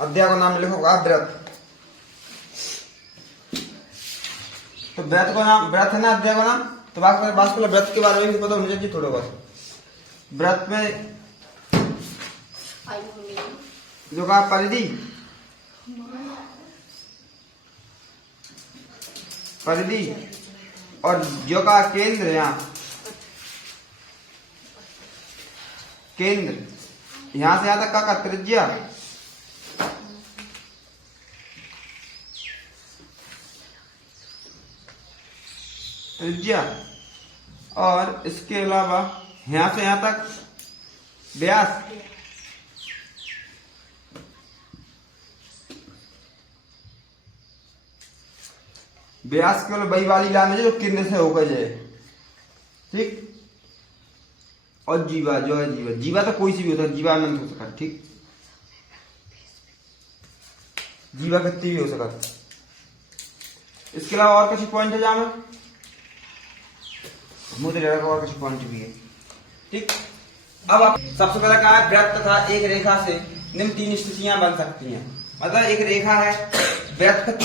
अध्याय का नाम लिखोगा व्रत। तो व्रत का नाम व्रत है ना, अध्याय का नाम। तो बात व्रत के बारे में भी पता होना चाहिए थोड़ा बहुत। व्रत में जो कहा परिधि, परिधि और जो का केंद्र, यहाँ केंद्र, यहां से यहां तक का त्रिज्या, त्रिज्या, और इसके अलावा यहां से यहां तक व्यास, व्यास केवल वही वाली लाइन है जो केंद्र से होकर जाए, ठीक। और जीवा जो है, जीवा जीवा तो कोई सी भी होता है, जीवा अनंत हो सकता है, ठीक। जीवा कितनी भी हो सकता है। इसके अलावा और कुछ पॉइंट है जहां में मुद्रा का और कुछ पॉइंट भी है, ठीक। अब आप सबसे पहले कहा है व्रत तथा एक रेखा से निम्न तीन स्थितियां बन सकती हैं। मतलब एक रेखा है, व्रत,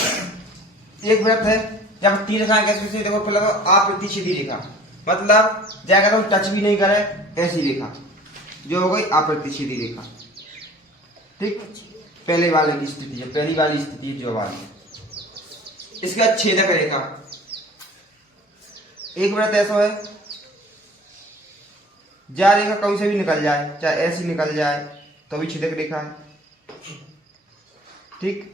एक व्रत है, जब तीन रेखाएं कैसे, देखो पहले तो आप्रति सीधी रेखा, मतलब जाएगा तो टच भी नहीं करे ऐसी रेखा जो हो गई आप्रति सीधी रेखा, ठीक। पहले वाले की स्थिति है, पहली वाली स्थिति जो वाली। इसके बाद छेदक रेखा, एक व्रत ऐसा है जा रेखा कहीं से भी निकल जाए, चाहे ऐसी निकल जाए तो भी छेदक रेखा है, ठीक।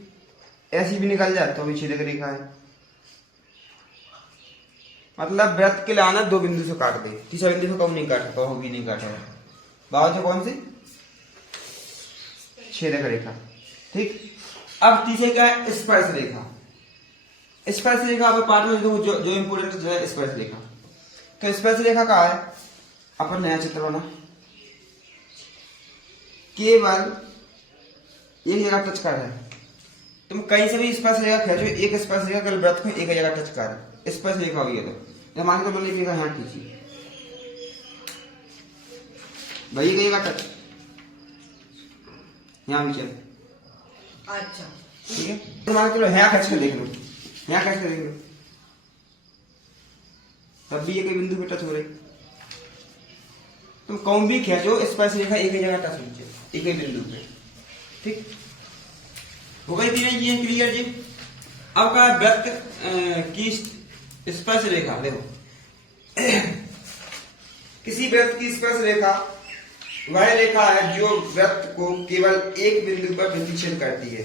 ऐसी भी निकल जाए तो भी छेदक रेखा है। मतलब व्रत के लाना दो बिंदु से काट दे, तीसरा बिंदु से कम नहीं काट सकता, वो भी नहीं काटा है। बाबा कौन सी छेदक रेखा, ठीक। अब तीसरे क्या है स्पर्श रेखा। स्पर्श रेखा अब पार्ट में जो इंपोर्टेंट है स्पर्श रेखा। तो स्पर्श रेखा का है अपन नया चित्र बना, केवल एक जगह टच कर है। तुम कहीं से भी स्पर्श रेखा खींचो, एक स्पर्श रेखा केवल व्रत को एक जगह टच कर, स्पर्श रेखा हुई है। तो मान के बोले यहाँ खींची भाई कहीं का टच, यहाँ भी चल, अच्छा ठीक है। तो मान के लो यहाँ खींच के देख लो, यहाँ खींच के देख लो, तब भी ये कई बिंदु पे टच हो रही। तुम कौन भी खींचो स्पर्श रेखा एक ही जगह टच नीचे, एक ही बिंदु पे, ठीक। हो गई तीन चीजें क्लियर जी। अब का व्रत की स्पर्श रेखा, देखो किसी व्रत की स्पर्श रेखा वह रेखा है जो व्रत को केवल एक बिंदु पर प्रतिच्छेद करती है।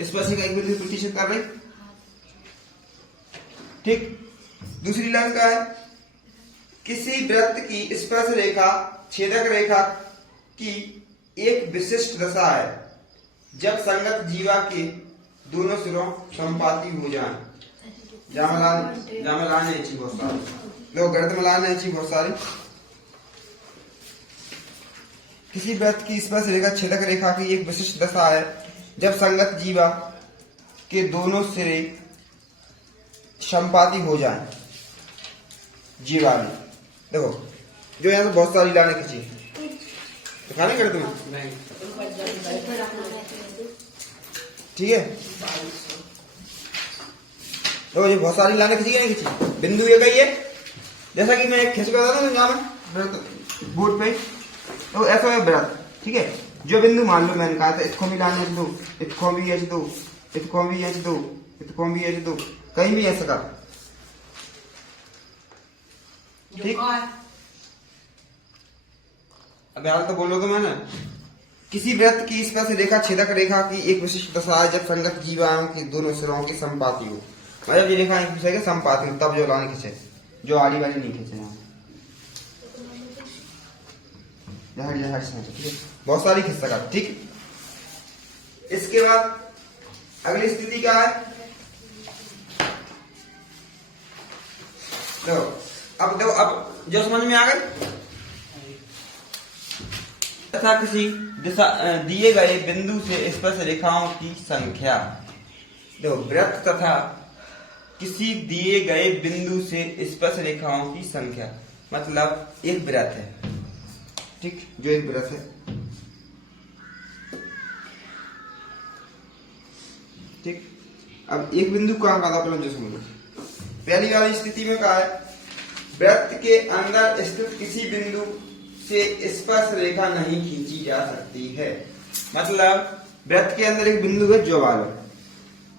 स्पर्श रेखा एक बिंदु पर प्रतिच्छेद कर रही, ठीक। दूसरी लाइन का है किसी व्रत की स्पर्श रेखा छेदक रेखा की एक विशिष्ट दशा है जब संगत जीवा के दोनों सिरों संपाती हो जाए। जामलाने अच्छी बहुत सारी लोग गलत मलाने अच्छी बहुत सारी। किसी व्रत की स्पर्श रेखा छेदक रेखा की एक विशिष्ट दशा है जब संगत जीवा के दोनों सिरे संपाती हो जाए जीवा में। देखो जो यहाँ से बहुत सारी लाने खींची, दिखा नहीं करे तुम्हें, ठीक है। देखो ये बहुत सारी लाने खींची नहीं खींची, बिंदु ये गई है। जैसा कि मैं एक खींच कर था यहाँ में बोर्ड पे, तो ऐसा है व्रत, ठीक है। जो बिंदु मान लो मैंने कहा था इसको भी लाने दो, इसको भी एच दो, इसको भी एच दो, इसको भी एच दो, कहीं भी ऐसा कर, ठीक। अब यार तो बोलो तो मैंने किसी व्रत की स्पर्श रेखा छेदक रेखा की एक विशिष्ट दशा है जब संगत जीवाओं के दोनों सिरों की संपाति हो। मतलब ये रेखा एक दूसरे के संपाति हो, तब जो लाने खींचे, जो आड़ी वाली नहीं खींचे यहाँ, ठीक है। बहुत सारी खींच सका, ठीक। इसके बाद अगली स्थिति क्या है, देखो अब जो समझ में आ गई। तथा किसी दिशा दिए गए बिंदु से स्पर्श रेखाओं की संख्या, देखो व्रत तथा किसी दिए गए बिंदु से स्पर्श रेखाओं की संख्या, मतलब एक व्रत है, ठीक। जो एक व्रत है ठीक, अब एक बिंदु कहाँ का था पहले जो समझो। पहली वाली स्थिति में कहा है वृत्त के अंदर स्थित किसी बिंदु से स्पर्श रेखा नहीं खींची जा सकती है। मतलब वृत्त के अंदर एक बिंदु है जो वाला,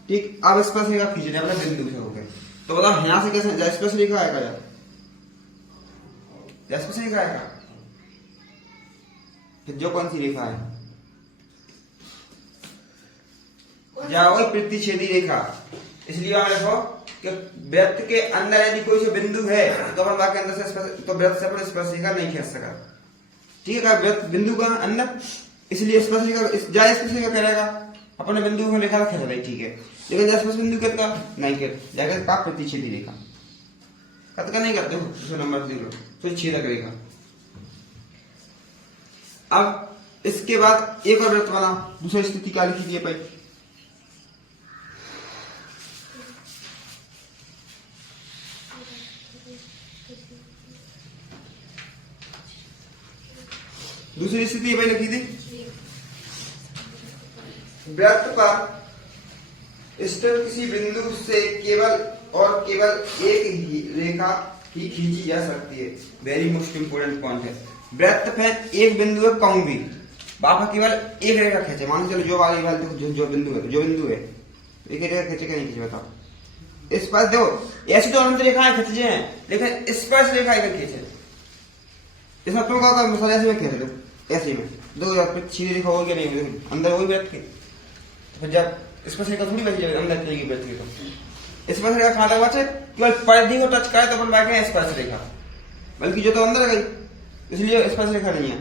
ठीक, अब स्पर्श रेखा खींचने अपने बिंदु से हो गए, तो बताओ यहां से कैसे स्पर्श रेखा आएगा यार, स्पर्श रेखा आएगा, फिर जो कौन सी रेखा है जाओ प्रतिच्छेदी रेखा। इसलिए वहां देखो कि वृत्त के अंदर यदि कोई से बिंदु है तो अपन वाक्य अंदर से स्पर्श, तो वृत्त से अपन स्पर्श रेखा नहीं खींच सका, ठीक है। वृत्त बिंदु का अंदर, इसलिए स्पर्श रेखा जा स्पर्श रेखा करेगा अपने बिंदु को रेखा खींच रही, ठीक है, लेकिन जा स्पर्श बिंदु का नहीं कर जाएगा का प्रतिच्छेदी रेखा कत का नहीं करते हो, दूसरा नंबर दे लो तो छेदक रेखा। अब इसके बाद एक और वृत्त बना, दूसरी स्थिति क्या लिखी थी भाई, दूसरी स्थिति भाई लिखी थी वृत्त पर स्थित किसी बिंदु से केवल और केवल एक ही रेखा ही खींची जा सकती है। वेरी मोस्ट इंपोर्टेंट पॉइंट है, वृत्त पर एक बिंदु है कहूं भी बापा केवल एक रेखा खींचे, मान चलो जो वाली वाली देखो जो बिंदु है तो एक रेखा खींचे क्या नहीं खींचे बताओ। स्पर्श देखो ऐसी तो अनंत रेखाएं खींचे हैं लेकिन स्पर्श रेखा एक खींचे, इसमें तुम का मसाला ऐसे में खींचे दो, ऐसे में दो सीधी रेखा हो गया नहीं अंदर वही वृत्त के, तो फिर जब स्पर्श रेखा थोड़ी बची जाएगी अंदर चलेगी वृत्त की, तो स्पर्श रेखा कहां तक बचे केवल परिधि को टच करे तो अपन बाकी है स्पर्श रेखा, बल्कि जो तो अंदर गई इसलिए स्पर्श रेखा नहीं है।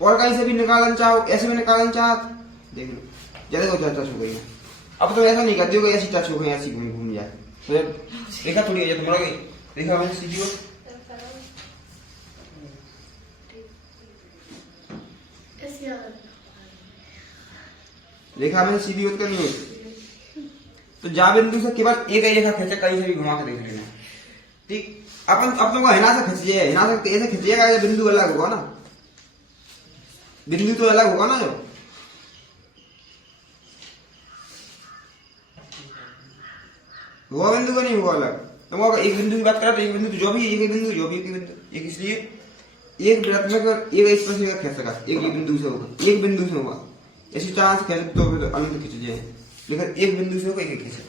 और कहीं से भी निकालना चाहो ऐसे में निकालना चाह देख लो ज्यादा तो टच हो गई है, अब तो ऐसा नहीं करती हो ऐसी टच हो गई ऐसी घूम जाए तो रेखा थोड़ी है तुम्हारा गई रेखा में सीधी हो रेखा में सीधी होती नहीं होती, तो जा बिंदु से केवल एक ही रेखा खींचे, कहीं से भी घुमा के देख लेना, ठीक। अपन अपनों को हिना से खींचिए, हिना से ऐसे खींचिएगा ये बिंदु अलग होगा ना, बिंदु तो अलग होगा ना, जो हुआ बिंदु का नहीं हुआ अलग, तो एक बिंदु की बात करें तो एक बिंदु जो भी एक बिंदु जो भी एक बिंदु एक, इसलिए एक वृत्त में एक स्पर्श रेखा खींच सका एक बिंदु से होगा, एक बिंदु से होगा, ऐसी चार से खींचे तो अनंत खींच जाए, लेकिन एक बिंदु से होगा एक खींचे।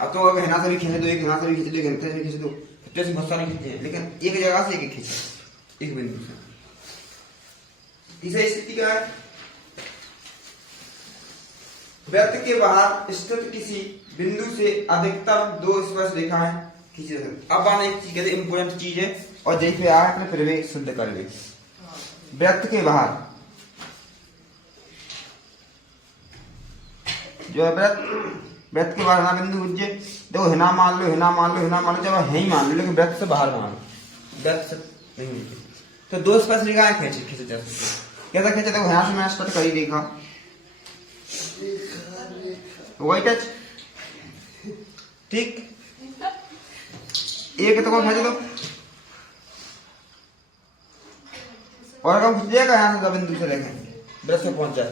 अब तो अगर हिना से भी खींचे दो एक हिना से भी खींचे दो एक से भी खींचे दो जैसे बहुत सारे खींचे हैं, लेकिन एक जगह से एक खींचे एक बिंदु से। तीसरी स्थिति क्या है वृत्त के बाहर स्थित किसी बिंदु से अधिकतम दो स्पर्श रेखाएं खींची जा सकती। अब आने एक चीज इंपोर्टेंट चीज है और जैसे आया अपने फिर वे शुद्ध कर ले। वृत्त के बाहर जो है वृत्त के बाहर बिंदु उज्जे देखो हिना मान लो हिना मान लो हिना मान लो, जब है ही मान लो, लेकिन वृत्त से बाहर मान लो, वृत्त से नहीं उज्जे तो दो स्पर्श रेखाएं खींचे जा सकती है। कैसा खींचे देखो यहाँ से मैं स्पर्श कर ही देखा वही टच, ठीक, एक तो कौन खींचे दो और कौन खींच जाएगा यहाँ से बिंदु से लेकर वृत्त से पहुंच जाए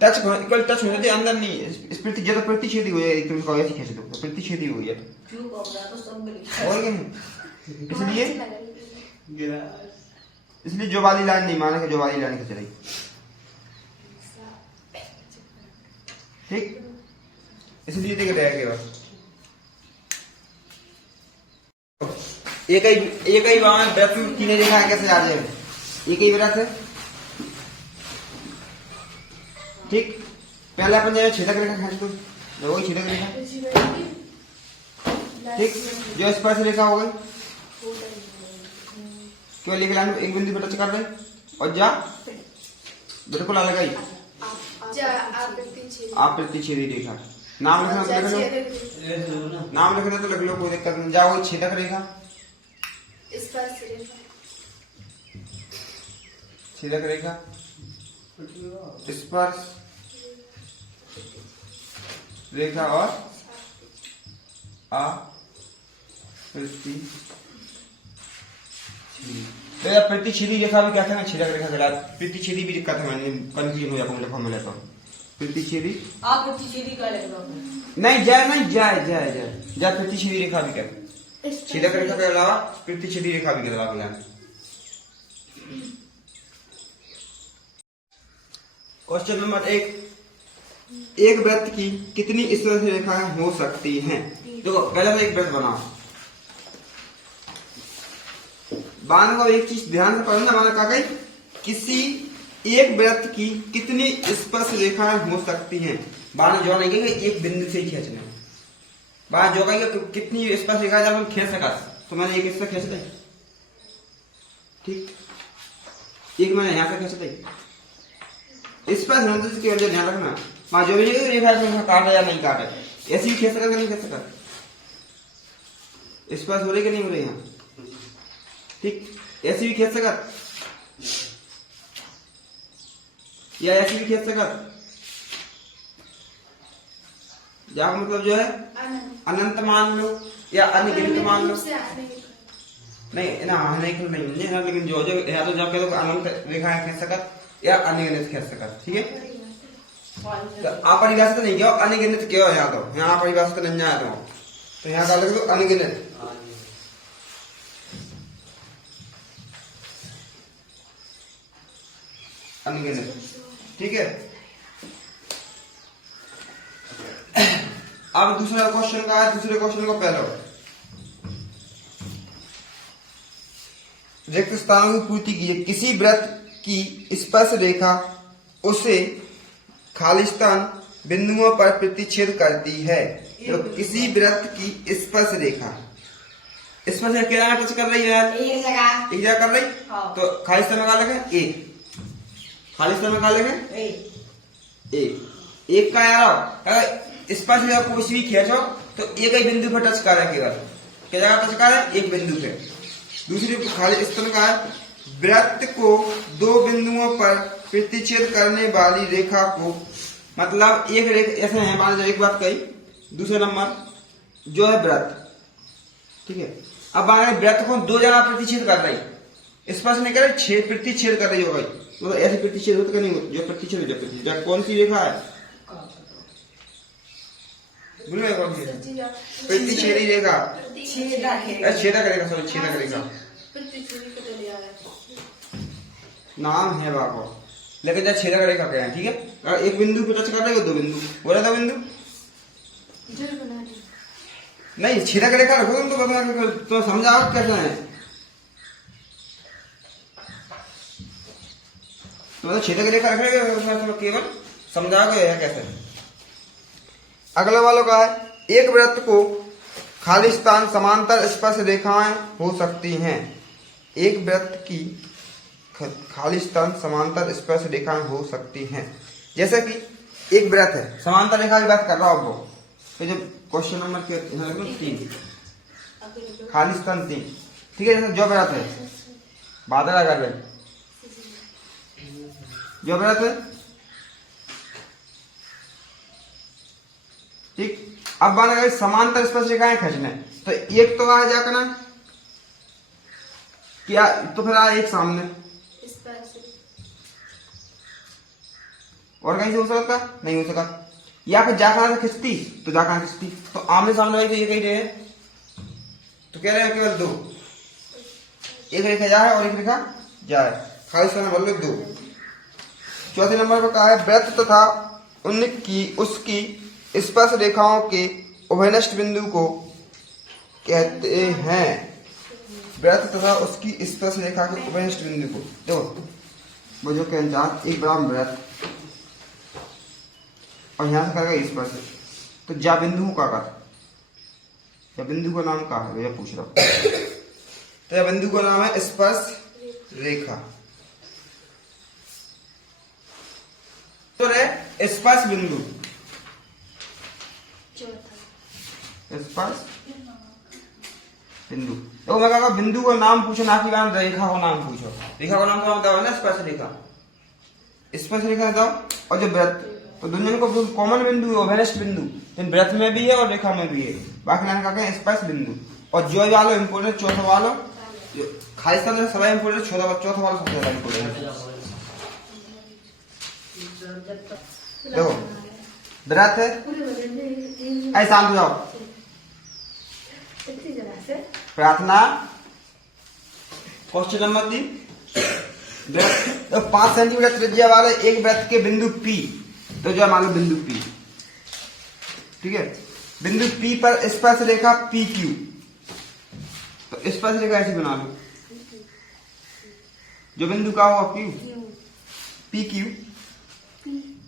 टच इक्वल टच होने दे अंदर नहीं स्प्रिट ज्यादा प्रतिच्छेदी हो जाएगी, तुम कहो ऐसे खींच दो तो प्रतिच्छेदी हो गया और क्या इसलिए जो वाली लाइन नहीं माने जो वाली लाइन खींच रही, ठीक, इसलिए देख रहे हैं एक ही वहां वृत्त में तीन रेखा है कैसे आ जाए एक ही वृत्त है, ठीक। पहले अपन जो छेदक रेखा खींच दो वही छेदक रेखा, ठीक, जो स्पर्श रेखा हो गई केवल एक लाइन एक बिंदु पर टच कर रहे और जा बिल्कुल अलग ही आप प्रतिच्छेदी रेखा नाम लिखना तो लिख लो, नाम लिखना तो लिख लो कोई दिक्कत नहीं। जाओ छेदक रेखा छेदक रेखा स्पर्श रेखा और प्रतिच्छेदी रेखा भी कहते हैं छेदक रेखा के प्रतिच्छेदी भी कहते हैं, कंफ्यूजन हो जाता है फॉर्मूला तो प्रतिच्छेदी आप प्रतिच्छेदी का लिख दो। नहीं जय नहीं जय जय जय जय प्रतिच्छेदी रेखा भी कर छेदक रेखा के अलावा प्रतिच्छेदी रेखा भी कर आप यहाँ। क्वेश्चन नंबर 1, एक वृत्त की कितनी स्पर्श रेखाएं हो सकती हैं? देखो पहले तो एक वृत्त बनाओ। बांध को एक चीज ध्यान से पढ़ना, हमारा क्या कही, किसी एक वृत्त की कितनी स्पर्श रेखाएं हो सकती हैं। बांध जो नहीं कहेंगे एक बिंदु से ही खींचना है। बांध जो कहेंगे कितनी स्पर्श रेखाएं जब हम खींच सका, तो मैंने एक इससे खींच दी, ठीक, एक मैंने यहां से खींच दी। स्पर्श होने इसकी वजह ध्यान रखना, वहां जो भी रेखा काटे या नहीं काटे, ऐसी भी खींच सका नहीं खींच सका, स्पर्श हो रही कि नहीं हो रही यहाँ, ठीक, ऐसी भी खींच सका या ऐसी भी खींच सका। या मतलब जो है अनंत मान लो या अनगिनत मान लो, नहीं ना नहीं ना, लेकिन जो जो या तो जब कह दो अनंत रेखाएं खींच सकत या अनगिनत खींच सकत, ठीक है। तो अपरिभाषित नहीं क्या, अनगिनत क्या है, यहाँ तो यहाँ अपरिभाषित नहीं आया तो यहाँ का लगे तो अनगिनत, अनगिनत, ठीक है। अब दूसरा क्वेश्चन का है, दूसरे क्वेश्चन को पहले रिक्त स्थानों की पूर्ति कीजिए। किसी वृत्त की स्पर्श रेखा उसे खालिस्तान बिंदुओं पर प्रतिच्छेद करती है। तो किसी वृत्त की स्पर्श रेखा, स्पर्श रेखा क्या टच कर रही है, एक जगह कर रही, हाँ। तो खालिस्तान में क्या लगे एक, खालिस्तान में क्या लगे एक का यार स्पर्श रेखा को भी खींचो तो एक ही बिंदु पर टच कर रहा है, केवल क्या जगह टच कर रहा है, एक बिंदु पे। दूसरी खाली स्तन का है, वृत्त को दो बिंदुओं पर प्रतिच्छेद करने वाली रेखा को, मतलब एक रेखा ऐसे है, मान लो एक बात कही, दूसरा नंबर जो है वृत्त, ठीक है। अब मान वृत्त को दो जगह प्रतिच्छेद कर रही, स्पर्श नहीं कर रही, प्रतिच्छेद कर रही हो गई, तो ऐसे प्रतिच्छेद होता नहीं होता, जो प्रतिच्छेद जो प्रतिच्छेद कौन सी रेखा है, बोलो कौन सी प्रतिच्छेदी रेखा, छेदक रेखा, सॉरी छेदक रेखा नाम है बाको, लेकिन जब छेदक रेखा क्या है, ठीक है। अगर एक बिंदु पे टच कर रहे हो, दो बिंदु बोला, दो बिंदु नहीं, छेदक रेखा रखो तुम, तो बता तो समझाओ कैसा है, तो मतलब छेदक रेखा रख रहे हो, केवल समझाओगे कैसे। अगला वालों का है, एक वृत्त को खालिस्तान समांतर स्पर्श रेखाएं हो सकती हैं। एक वृत्त की खालिस्तान समांतर स्पर्श रेखाएं हो सकती हैं। जैसे कि एक वृत्त है, समांतर रेखा की बात कर रहा हूं, तो जब क्वेश्चन नंबर 3 खालिस्तान 3, ठीक है। जैसे जो वृत्त है, बादल अगर रहे जो वृत्त है, ठीक। अब बात अगर समांतर स्पर्श रेखाएं खींचना है, तो एक तो आ जाकर ना क्या, तो फिर आ एक सामने, और कहीं से हो सकता नहीं हो सका, या फिर जाकर से खिंचती तो जाकर खिंचती, तो आमने सामने वाली तो ये कही रहे, तो कह रहे हैं केवल दो, एक रेखा जाए और एक रेखा जाए, खाली बोल लो दो। चौथे नंबर पर कहा है, वृत्त तथा उनकी उसकी स्पर्श रेखाओं के उभयनिष्ठ बिंदु को कहते हैं। वृत्त तथा उसकी स्पर्श रेखा के उभयनिष्ठ बिंदु को, देखो वो जो के अनुसार एक बड़ा वृत्त और यहां से करेगा स्पर्श, तो जा बिंदु का या बिंदु का नाम क्या है, भैया पूछ रहा हूं, तो या बिंदु का नाम है स्पर्श रेखा, तो रे स्पर्श बिंदु, स्पर्श बिंदु। तो मैं कहूँगा बिंदु का नाम पूछो, ना कि रेखा का नाम पूछो, रेखा का नाम तो बताओ ना, स्पर्श रेखा, स्पर्श रेखा बताओ। और जो वृत्त, तो दोनों को कॉमन बिंदु है, उभयनिष्ठ बिंदु, वृत्त में भी है और रेखा में भी है, बाकी नाम कहते हैं स्पर्श बिंदु। और जो वालो इम्पोर्टेंट, चौथा वालो खालिस्तान में सभी इम्पोर्टेंट, चौथा वाला सबसे ज्यादा इम्पोर्टेंट। देखो वृत्त ऐसे शांत हो जाओ। प्रार्थना क्वेश्चन नंबर 3 तो 5 सेंटीमीटर त्रिज्या वाले एक वृत्त के बिंदु P, तो जो मान लो बिंदु P, ठीक है, बिंदु P पर स्पर्श रेखा PQ, तो स्पर्श रेखा ऐसी बना लो, जो बिंदु का होगा Q, PQ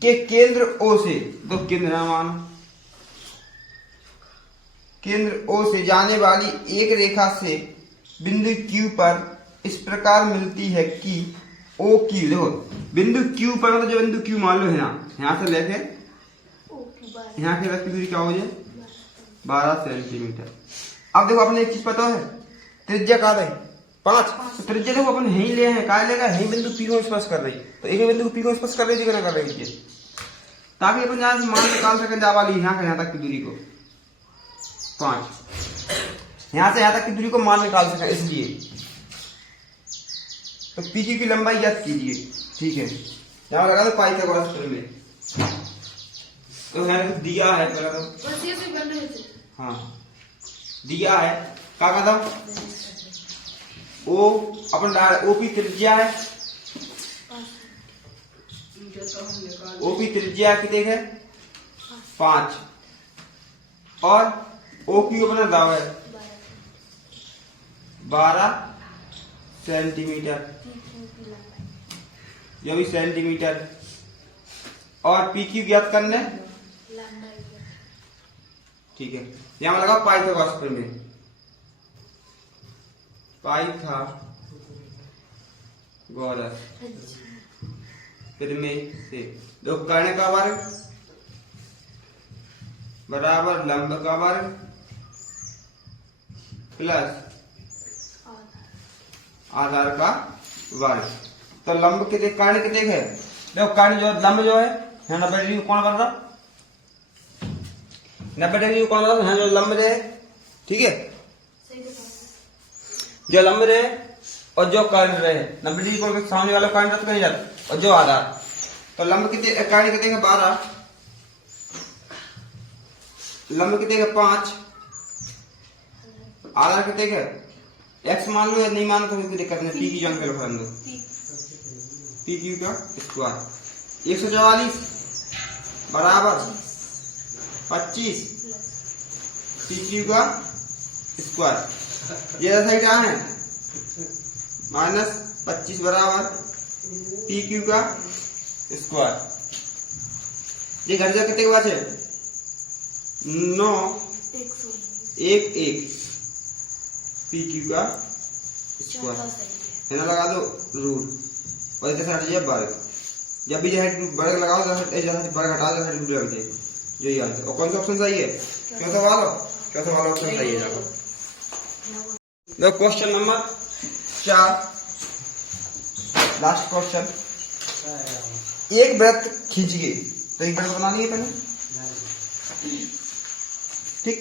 के केंद्र O से, तो केंद्र ना मानो, केंद्र O से जाने वाली एक रेखा से बिंदु Q पर इस प्रकार मिलती है कि OQ, देखो बिंदु Q पर मतलब जो बिंदु Q मान लो है यहाँ से लेके यहाँ के की दूरी क्या हो जाए 12 सेंटीमीटर। अब देखो अपने एक चीज पता है, त्रिज्या का है 5, तो त्रिज्या देखो अपन यही ले हैं, क्या लेगा यही बिंदु P को स्पर्श कर रही, तो एक बिंदु P को स्पर्श कर रही थी कर रही है, ताकि अपन यहाँ से मान निकाल सकें जा वाली यहाँ तक की दूरी को 5, यहाँ से यहाँ तक की दूरी को मान निकाल सकें, इसलिए तो PQ की लंबाई ज्ञात कीजिए, ठीक है, यहाँ लगा दो पाइथागोरस में, तो मैंने दिया है पहले तो, हाँ दिया है, क्या कहता ओ अपन OP त्रिज्या है, OP त्रिज्या कितने है 5 और OQ अपना दाव है 12 सेंटीमीटर, जो भी सेंटीमीटर, और PQ ज्ञात करने, ठीक है, यहां लगा पाइथागोरस प्रमेय, पाइथागोरस प्रमेय से दो कर्ण का वर्ग बराबर लंब का वर्ग प्लस आधार का वर्ग, तो लंब कितने कर्ण कितने है, देखो कर्ण जो लंब जो है 90 डिग्री कौन बन रहा, 90 डिग्री कौन बन रहा है, जो लंब रहे, ठीक है, जो लंब रहे और जो कर्ण रहे 90 डिग्री कोण के सामने वाला कर्ण रद्द नहीं जाता, और जो आधार, तो लंब कितने कर्ण कितने का 12, लंब कितने का 5, आधार कितने का x मान लो या नहीं मानो तो कोई दिक्कत नहीं, P की जान के रखा दो, PQ का स्क्वायर 144 बराबर 25 PQ का स्क्वायर, ये ऐसा क्या है -25 बराबर PQ का स्क्वायर, ये घर जा कितने के बाद है 9 1 1 PQ का स्क्वायर, है ना, लगा दो रूट और इधर से हट जाए वर्ग, जब भी वर्ग लगाओ वर्ग हटा दो रूट लग जाए, जो ये आंसर, और कौन सा ऑप्शन सही है, चौथा वाला ऑप्शन सही है। देखो क्वेश्चन नंबर 4 लास्ट क्वेश्चन, एक वृत्त खींचिए, तो एक वृत्त बनानी है पहले, ठीक,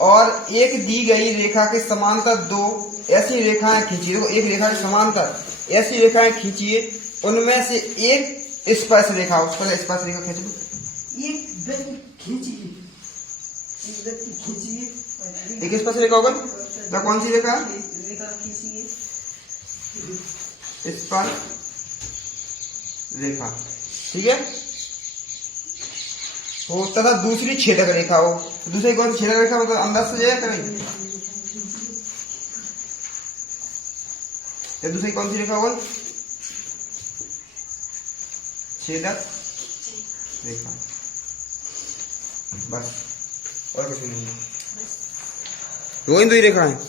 और एक दी गई रेखा के समांतर दो ऐसी रेखाएं खींचिए, देखो एक रेखा के समांतर ऐसी रेखाएं खींचिए, उनमें से एक स्पर्श रेखा, उस पर स्पर्श रेखा खींच लो, एक वृत्त खींचिए, एक स्पर्श रेखा होगा, तो कौन सी रेखा, स्पर्श रेखा, ठीक है, हो तथा दूसरी छेदक रेखा हो, दूसरी कौन सी छेदक रेखा हो, तो अंदर से जाए कहीं, या दूसरी कौन सी रेखा होगा छेदक रेखा, बस और कुछ नहीं है, दो ही रेखा है।